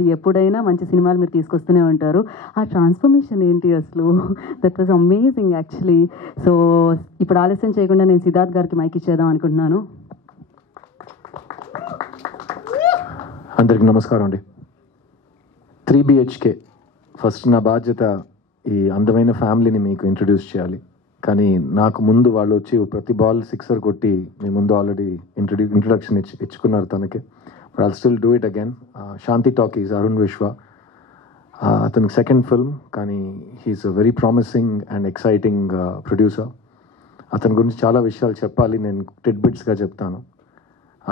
ఎప్పుడైనా మంచి సినిమాలు మీరు తీసుకొస్తూనే ఉంటారు. ఆ ట్రాన్స్‌ఫర్మేషన్ ఏంటి అసలు? That was amazing actually. So, ఇప్పుడు ఆలస్యం చేయకుండా నేను సిద్ధార్థ్ గారికి మైక్ ఇచ్చేద్దాం అనుకుంటున్నాను. అందరికి నమస్కారం అండి. 3 BHK ఫస్ట్ నా బాధ్యత ఈ అందమైన ఫ్యామిలీని మీకు ఇంట్రడ్యూస్ చేయాలి. కానీ నాకు ముందు వాళ్ళు వచ్చి ప్రతి బాల్ సిక్సర్ కొట్టి మీ ముందు ఆల్రెడీ ఇంట్రడక్షన్ ఇచ్చుకున్నారు తనకి. But I'll still do it again. Shanthi Talkies Arun Vishwa, అతనికి సెకండ్ ఫిల్మ్, కానీ he's a very promising and exciting producer. అతని గురించి చాలా విషయాలు చెప్పాలి, నేను టిడ్బిట్స్గా చెప్తాను.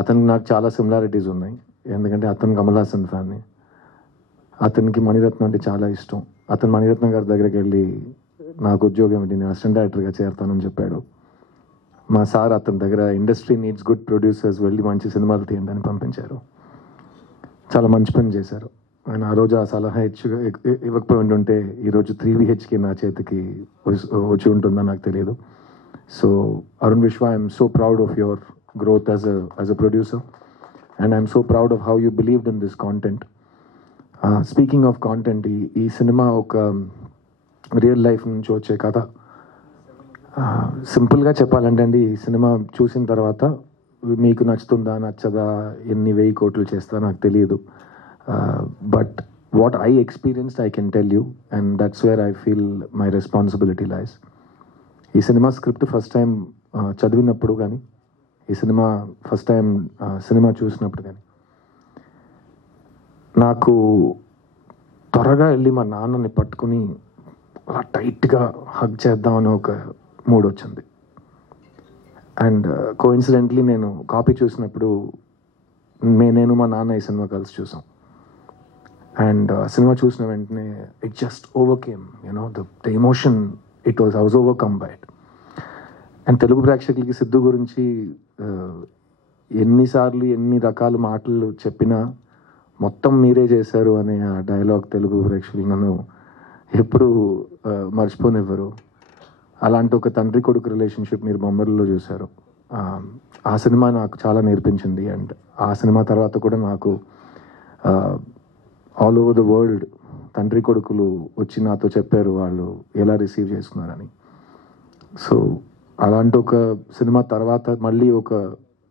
అతనికి నాకు చాలా సిమిలారిటీస్ ఉన్నాయి, ఎందుకంటే అతను కమల్ హాసన్ ఫ్యాన్ని. అతనికి మణిరత్నం అంటే చాలా ఇష్టం. అతను మణిరత్నం గారి దగ్గరికి వెళ్ళి నాకు ఉద్యోగం ఏంటి, నేను అసిస్టెంట్ డైరెక్టర్గా చేరుతానని చెప్పాడు. మా సార్ అతని దగ్గర ఇండస్ట్రీ నీడ్స్ గుడ్ ప్రొడ్యూసర్స్, వెళ్ళి మంచి సినిమాలు తీయండి అని పంపించారు. చాలా మంచి పని చేశారు ఆయన. ఆ రోజు ఆ సలహా ఇవ్వకపోయి ఉంటే ఈరోజు 3 BHK నా చేతికి వచ్చి ఉంటుందని నాకు తెలియదు. సో అరుణ్ విశ్వ, I'm so proud of your growth as a producer, and I'm so proud of how you believed in this content. Speaking of content, ఈ సినిమా ఒక రియల్ లైఫ్ నుంచి వచ్చే కథ. సింపుల్గా చెప్పాలంటే అండి, ఈ సినిమా చూసిన తర్వాత మీకు నచ్చుతుందా నచ్చదా, ఎన్ని 1000 కోట్లు చేస్తా నాకు తెలియదు. But what I experienced I can tell you, and that's where I feel my responsibility లైస్. ఈ సినిమా స్క్రిప్ట్ ఫస్ట్ టైం చదివినప్పుడు కానీ, ఈ సినిమా ఫస్ట్ టైం సినిమా చూసినప్పుడు కానీ, నాకు త్వరగా వెళ్ళి మా నాన్నని పట్టుకుని అలా టైట్గా హగ్ చేద్దామని ఒక మూడ్ వచ్చింది. అండ్ కోఇన్సిడెంట్లీ నేను కాపీ చూసినప్పుడు నేను మా నాన్న ఈ సినిమా కలిసి చూసాం. అండ్ సినిమా చూసిన వెంటనే it just overcame, you know the emotion, I was overcome by it. And Telugu ప్రేక్షకులకి సిద్ధు గురించి ఎన్నిసార్లు ఎన్ని రకాల మాటలు చెప్పినా మొత్తం మీరే చేశారు అనే ఆ డైలాగ్ తెలుగు ప్రేక్షకులు నన్ను ఎప్పుడు మర్చిపోనివ్వరు. అలాంటి ఒక తండ్రి కొడుకు రిలేషన్షిప్ మీరు బొమ్మల్లో చూశారు. ఆ సినిమా నాకు చాలా నేర్పించింది. అండ్ ఆ సినిమా తర్వాత కూడా నాకు ఆల్ ఓవర్ ద వరల్డ్ తండ్రి కొడుకులు వచ్చి నాతో చెప్పారు వాళ్ళు ఎలా రిసీవ్ చేసుకున్నారని. సో అలాంటి ఒక సినిమా తర్వాత మళ్ళీ ఒక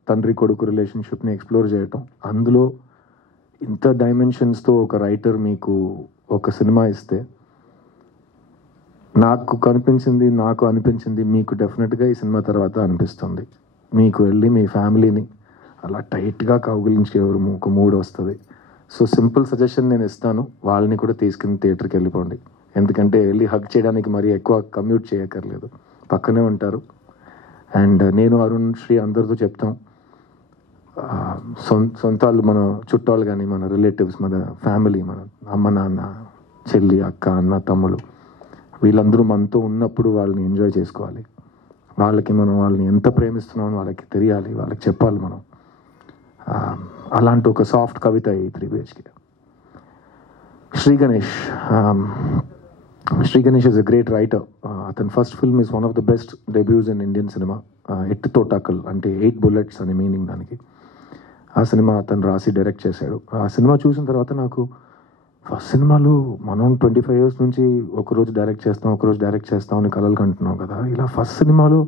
తండ్రి కొడుకు రిలేషన్షిప్ని ఎక్స్ప్లోర్ చేయటం, అందులో ఇంత డైమెన్షన్స్తో ఒక రైటర్ మీకు ఒక సినిమా ఇస్తే, నాకు అనిపించింది మీకు డెఫినెట్గా ఈ సినిమా తర్వాత అనిపిస్తుంది. మీకు వెళ్ళి మీ ఫ్యామిలీని అలా టైట్గా కౌగిలించే ఒక మూడ్ వస్తుంది. సో సింపుల్ సజెషన్ నేను ఇస్తాను, వాళ్ళని కూడా తీసుకుని థియేటర్కి వెళ్ళిపోండి. ఎందుకంటే వెళ్ళి హగ్ చేయడానికి మరీ ఎక్కువ కమ్యూట్ చేయక్కర్లేదు, పక్కనే ఉంటారు. అండ్ నేను అరుణ్ శ్రీ అందరితో చెప్తాం, సొంతాలు మన చుట్టాలు కానీ, మన రిలేటివ్స్, మన ఫ్యామిలీ, మన అమ్మ నాన్న, చెల్లి, అక్క, అన్న, తమ్ముడు, వీళ్ళందరూ మనతో ఉన్నప్పుడు వాళ్ళని ఎంజాయ్ చేసుకోవాలి. వాళ్ళని ఎంత ప్రేమిస్తున్నామో వాళ్ళకి తెలియాలి, వాళ్ళకి చెప్పాలి మనం. అలాంటి ఒక సాఫ్ట్ కవిత ఈ 3 BHK. Sri Ganesh is a great writer. అతని first film is one of the best debuts in Indian cinema. Ettu Thottakkal అంటే 8 bullets అని మీనింగ్ దానికి. ఆ సినిమా అతను రాసి డైరెక్ట్ చేశాడు. ఆ సినిమా చూసిన తర్వాత నాకు ఫస్ట్ సినిమాలు మనం 25 years నుంచి ఒకరోజు డైరెక్ట్ చేస్తాం అని కలలు కంటున్నాం కదా, ఇలా ఫస్ట్ సినిమాలో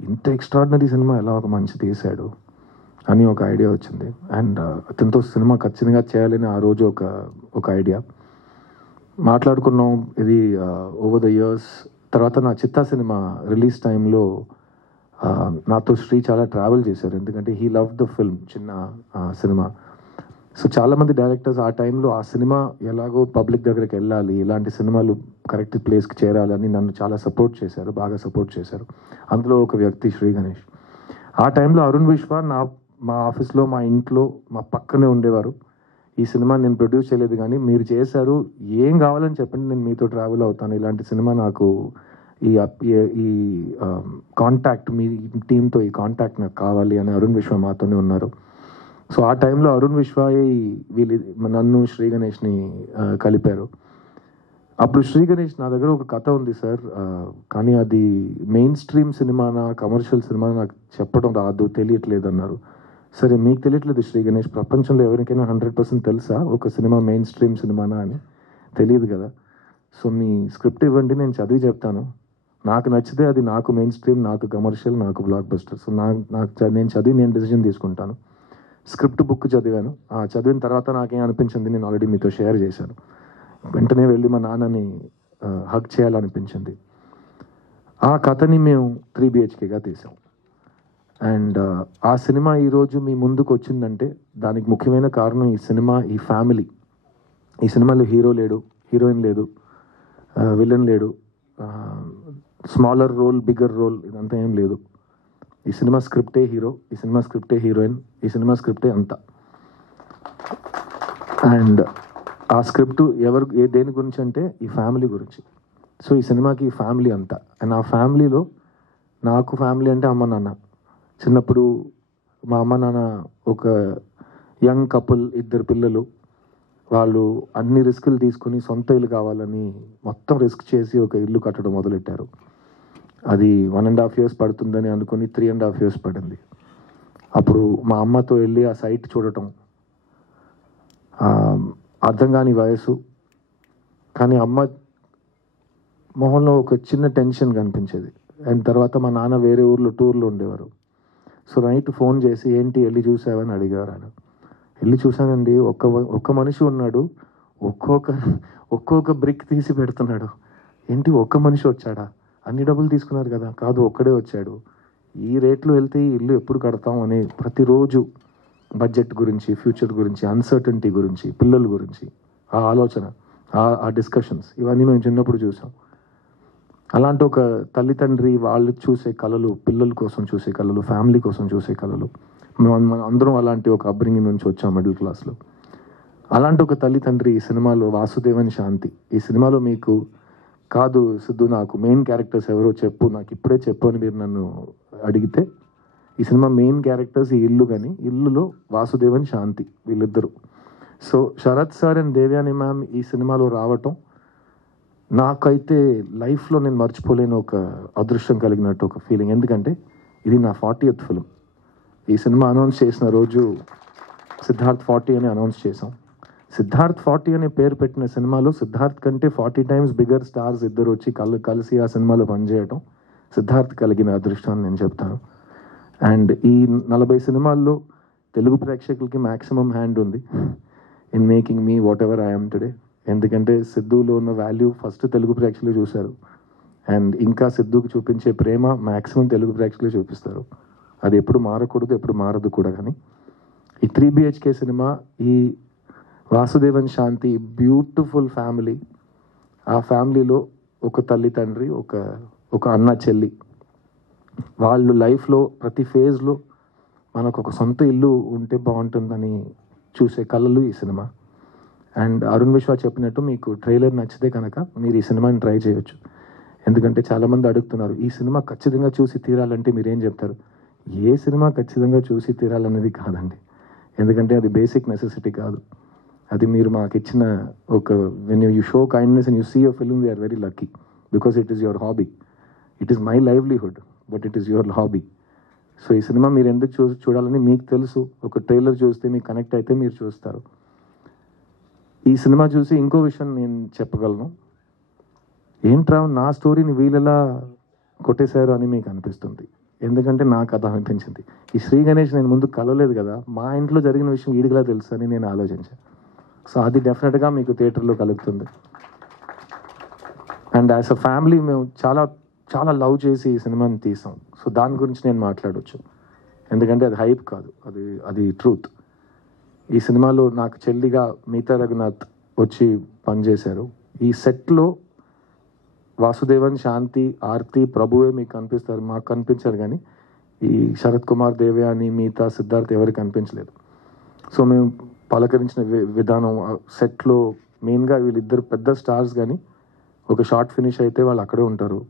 ఇంత ఎక్స్ట్రాడినరీ సినిమా ఎలా ఒక మంచి తీశాడు అని ఒక ఐడియా వచ్చింది. అండ్ అతనితో సినిమా ఖచ్చితంగా చేయాలని ఆ రోజు ఒక ఐడియా మాట్లాడుకున్నాం. ఇది ఓవర్ ద ఇయర్స్ తర్వాత నా చిత్తా సినిమా రిలీజ్ టైంలో నాతో శ్రీ చాలా ట్రావెల్ చేశారు, ఎందుకంటే హీ లవ్ ద ఫిల్మ్, చిన్న సినిమా. సో చాలామంది డైరెక్టర్స్ ఆ టైంలో ఆ సినిమా ఎలాగో పబ్లిక్ దగ్గరికి వెళ్ళాలి, ఇలాంటి సినిమాలు కరెక్ట్ ప్లేస్కి చేరాలని నన్ను చాలా బాగా సపోర్ట్ చేశారు. అందులో ఒక వ్యక్తి శ్రీ గణేష్. ఆ టైంలో అరుణ్ విశ్వ మా ఆఫీస్లో, మా ఇంట్లో, మా పక్కనే ఉండేవారు. ఈ సినిమా నేను ప్రొడ్యూస్ చేయలేదు, కానీ మీరు చేశారు, ఏం కావాలని చెప్పండి, నేను మీతో ట్రావెల్ అవుతాను, ఇలాంటి సినిమా నాకు ఈ కాంటాక్ట్, మీ టీంతో ఈ కాంటాక్ట్ నాకు కావాలి అని అరుణ్ విశ్వ మాతోనే ఉన్నారు. సో ఆ టైంలో అరుణ్ విశ్వ నన్ను శ్రీ గణేష్ని కలిపారు. అప్పుడు శ్రీ గణేష్, నా దగ్గర ఒక కథ ఉంది సార్, కానీ అది మెయిన్ స్ట్రీమ్ సినిమానా కమర్షియల్ సినిమా నాకు చెప్పడం రాదు, తెలియట్లేదు అన్నారు. సరే మీకు తెలియట్లేదు శ్రీ గణేష్, ప్రపంచంలో ఎవరికైనా 100% తెలుసా ఒక సినిమా మెయిన్ స్ట్రీమ్ సినిమానా అని? తెలియదు కదా. సో మీ స్క్రిప్ట్ ఇవ్వండి, నేను చదివి చెప్తాను. నాకు నచ్చితే అది నాకు మెయిన్ స్ట్రీమ్, నాకు కమర్షియల్, నాకు బ్లాక్ బస్టర్. సో నేను చదివి నేను డెసిషన్ తీసుకుంటాను. స్క్రిప్ట్ బుక్ చదివాను. చదివిన తర్వాత నాకేం అనిపించింది నేను ఆల్రెడీ మీతో షేర్ చేశాను. వెంటనే వెళ్ళి మా నాన్నని హక్ చేయాలనిపించింది. ఆ కథని మేము 3 BHKగా తీసాం. అండ్ ఆ సినిమా ఈరోజు మీ ముందుకు వచ్చిందంటే దానికి ముఖ్యమైన కారణం ఈ సినిమా, ఈ ఫ్యామిలీ. ఈ సినిమాలో హీరో లేడు, హీరోయిన్ లేదు, విలన్ లేడు, స్మాలర్ రోల్, బిగ్గర్ రోల్, ఇదంతా ఏం లేదు. ఈ సినిమా స్క్రిప్టే హీరో, ఈ సినిమా స్క్రిప్టే హీరోయిన్, ఈ సినిమా స్క్రిప్టే అంతా. అండ్ ఆ స్క్రిప్ట్ దేని గురించి అంటే ఈ ఫ్యామిలీ గురించి. సో ఈ సినిమాకి ఈ ఫ్యామిలీ అంతా. అండ్ ఆ ఫ్యామిలీలో నాకు ఫ్యామిలీ అంటే అమ్మ నాన్న. చిన్నప్పుడు మా అమ్మ నాన్న ఒక యంగ్ కపుల్, 2 పిల్లలు. వాళ్ళు అన్ని రిస్కులు తీసుకుని సొంత ఇల్లు కావాలని మొత్తం రిస్క్ చేసి ఒక ఇల్లు కట్టడం మొదలెట్టారు. అది 1.5 years పడుతుందని అనుకుని 3.5 years పడింది. అప్పుడు మా అమ్మతో వెళ్ళి ఆ సైట్ చూడటం, అర్థం కాని వయసు, కానీ అమ్మ మొహంలో ఒక చిన్న టెన్షన్ కనిపించేది. అండ్ తర్వాత మా నాన్న వేరే ఊర్లో టూర్లో ఉండేవారు. సో నైట్ ఫోన్ చేసి ఏంటి వెళ్ళి చూసావని అడిగారు. ఆయన వెళ్ళి చూశానండి, ఒక్క మనిషి ఉన్నాడు, ఒక్కొక్క బ్రిక్ తీసి పెడుతున్నాడు. ఏంటి ఒక్క మనిషి వచ్చాడా? అన్ని డబ్బులు తీసుకున్నారు కదా? కాదు, ఒక్కడే వచ్చాడు. ఈ రేట్లో వెళ్తే ఈ ఇల్లు ఎప్పుడు కడతాం అని ప్రతిరోజు బడ్జెట్ గురించి, ఫ్యూచర్ గురించి, అన్సర్టనిటీ గురించి, పిల్లల గురించి ఆ ఆలోచన, ఆ డిస్కషన్స్, ఇవన్నీ మేము చిన్నప్పుడు చూసాం. అలాంటి ఒక తల్లిదండ్రి వాళ్ళు చూసే కళలు, పిల్లల కోసం చూసే కళలు, ఫ్యామిలీ కోసం చూసే కళలు, మనం అందరం అలాంటి ఒక అప్బ్రింగింగ్ నుంచి వచ్చాం మిడిల్ క్లాస్లో. అలాంటి ఒక తల్లిదండ్రి ఈ సినిమాలో వాసుదేవన్ శాంతి. ఈ సినిమాలో మీకు కాదు సిద్ధు, నాకు మెయిన్ క్యారెక్టర్స్ ఎవరో చెప్పు, నాకు ఇప్పుడే చెప్పు అని మీరు నన్ను అడిగితే, ఈ సినిమా మెయిన్ క్యారెక్టర్స్ ఈ ఇల్లు, కానీ ఇల్లులో వాసుదేవన్ శాంతి వీళ్ళిద్దరు. So Sarath sir and Devayani ma'am ఈ సినిమాలో రావటం నాకైతే లైఫ్లో నేను మర్చిపోలేని ఒక అదృష్టం కలిగినట్టు ఒక ఫీలింగ్. ఎందుకంటే ఇది నా 40th ఫిల్మ్. ఈ సినిమా అనౌన్స్ చేసిన రోజు సిద్ధార్థ్ 40 అని అనౌన్స్ చేసాం. సిద్ధార్థ్ 40 అనే పేరు పెట్టిన సినిమాలో సిద్ధార్థ్ కంటే 40 times బిగ్గర్ స్టార్స్ ఇద్దరు వచ్చి కలిసి ఆ సినిమాలో పనిచేయటం సిద్ధార్థ్ కలిగిన అదృష్టం అని నేను చెప్తాను. అండ్ ఈ 40 సినిమాల్లో తెలుగు ప్రేక్షకులకి మ్యాక్సిమం హ్యాండ్ ఉంది in making me what ever I'm today. ఎందుకంటే సిద్ధులో ఉన్న వాల్యూ ఫస్ట్ తెలుగు ప్రేక్షకులు చూశారు. అండ్ ఇంకా సిద్ధుకి చూపించే ప్రేమ మ్యాక్సిమం తెలుగు ప్రేక్షకులు చూపిస్తారు. అది ఎప్పుడు మారకూడదు, ఎప్పుడు మారదు కూడా. కానీ ఈ 3 BHK సినిమా, ఈ వాసుదేవన్ శాంతి బ్యూటిఫుల్ ఫ్యామిలీ, ఆ ఫ్యామిలీలో ఒక తల్లి తండ్రి, ఒక అన్న చెల్లి, వాళ్ళు లైఫ్లో ప్రతి ఫేజ్లో మనకు ఒక సొంత ఇల్లు ఉంటే బాగుంటుందని చూసే కళలు ఈ సినిమా. అండ్ అరుణ్ విశ్వ చెప్పినట్టు మీకు ట్రైలర్ నచ్చితే కనుక మీరు ఈ సినిమాని ట్రై చేయొచ్చు. ఎందుకంటే చాలామంది అడుగుతున్నారు ఈ సినిమా ఖచ్చితంగా చూసి తీరాలంటే మీరేం చెప్తారు? ఏ సినిమా ఖచ్చితంగా చూసి తీరాలనేది కాదండి. ఎందుకంటే అది బేసిక్ నెసెసిటీ కాదు. అది మీరు మాకు ఇచ్చిన ఒక when you show kindness and you see your film, we're very lucky because it is your hobby. It is my livelihood but it is your hobby. So ఈ సినిమా మీరు ఎందుకు చూడాలని మీకు తెలుసు. ఒక ట్రైలర్ చూస్తే మీకు కనెక్ట్ అయితే మీరు చూస్తారు. ఈ సినిమా చూసి ఇంకో విషయం నేను చెప్పగలను. ఏంట్రా నా స్టోరీని వీళ్ళెలా కొట్టేశారు అని మీకు అనిపిస్తుంది. ఎందుకంటే నాకు అది అనిపించింది. ఈ శ్రీ గణేష్ నేను ముందు కలవలేదు కదా, మా ఇంట్లో జరిగిన విషయం వీడికిలా తెలుసు అని నేను ఆలోచించాను. సో అది డెఫినెట్గా మీకు థియేటర్లో కలుగుతుంది. అండ్ యాజ్ అ ఫ్యామిలీ మేము చాలా చాలా లవ్ చేసి ఈ సినిమాని తీసాం. సో దాని గురించి నేను మాట్లాడవచ్చు. ఎందుకంటే అది హైప్ కాదు, అది ట్రూత్. ఈ సినిమాలో నాకు చెల్లిగా మీతా రఘునాథ్ వచ్చి పనిచేశారు. ఈ సెట్లో వాసుదేవన్ శాంతి, ఆర్తి, ప్రభువే మీకు కనిపిస్తారు, మాకు కనిపించారు. కానీ ఈ శరత్ కుమార్, దేవ్యాని, మీతా, సిద్ధార్థ్ ఎవరికి కనిపించలేదు. సో మేము పలకరించిన విధానం సెట్లో మెయిన్గా వీళ్ళిద్దరు పెద్ద స్టార్స్. కానీ ఒక షార్ట్ ఫినిష్ అయితే వాళ్ళు అక్కడే ఉంటారు,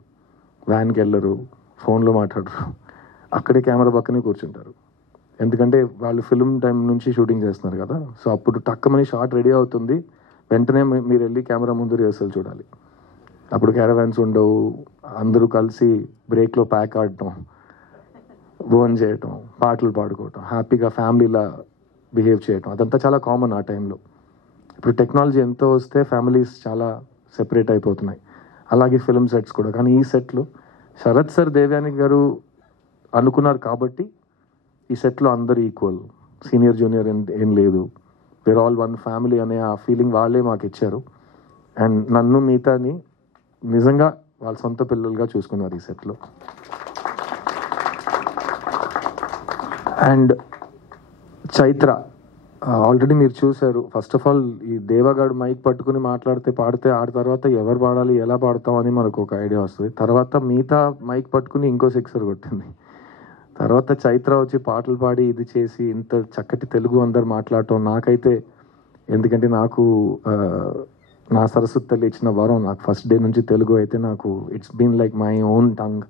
వ్యాన్కి వెళ్ళరు, ఫోన్లో మాట్లాడరు, అక్కడే కెమెరా పక్కనే కూర్చుంటారు. ఎందుకంటే వాళ్ళు ఫిల్మ్ టైం నుంచి షూటింగ్ చేస్తున్నారు కదా. సో అప్పుడు టక్కమని షార్ట్ రెడీ అవుతుంది, వెంటనే మీరు వెళ్ళి కెమెరా ముందు రిహర్సల్ చూడాలి. అప్పుడు క్యారవాన్స్ ఉండవు, అందరూ కలిసి బ్రేక్లో ప్యాక్ ఆడటం, భోజనం చేయటం, పాటలు పాడుకోవటం, హ్యాపీగా ఫ్యామిలీలా బిహేవ్ చేయటం, అదంతా చాలా కామన్ ఆ టైంలో. ఇప్పుడు టెక్నాలజీ ఎంతో వస్తే ఫ్యామిలీస్ చాలా సెపరేట్ అయిపోతున్నాయి, అలాగే ఫిల్మ్ సెట్స్ కూడా. కానీ ఈ సెట్లో శరత్ సార్, దేవ్యాని గారు అనుకున్నారు కాబట్టి ఈ సెట్లో అందరు ఈక్వల్, సీనియర్ జూనియర్ ఏం లేదు, వేర్ ఆల్ వన్ ఫ్యామిలీ అనే ఆ ఫీలింగ్ వాళ్ళే మాకు ఇచ్చారు. అండ్ నన్ను మిగతాని నిజంగా వాళ్ళ సొంత పిల్లలుగా చూసుకున్నారు ఈ సెట్లో. అండ్ చైత్ర ఆల్రెడీ మీరు చూశారు. ఫస్ట్ ఆఫ్ ఆల్ ఈ దేవగాడు మైక్ పట్టుకుని మాట్లాడితే పాడితే ఆడ తర్వాత ఎవరు పాడాలి, ఎలా పాడతాం అని మనకు ఒక ఐడియా వస్తుంది. తర్వాత మిగతా మైక్ పట్టుకుని ఇంకో సిక్సర్ కొట్టింది. తర్వాత చైత్ర వచ్చి పాటలు పాడి ఇది చేసి ఇంత చక్కటి తెలుగు అందరు మాట్లాడటం నాకైతే, ఎందుకంటే నాకు నా సరస్వతి తల్లి ఇచ్చిన వరం. నాకు ఫస్ట్ డే నుంచి తెలుగు అయితే నాకు it's been like my own tongue.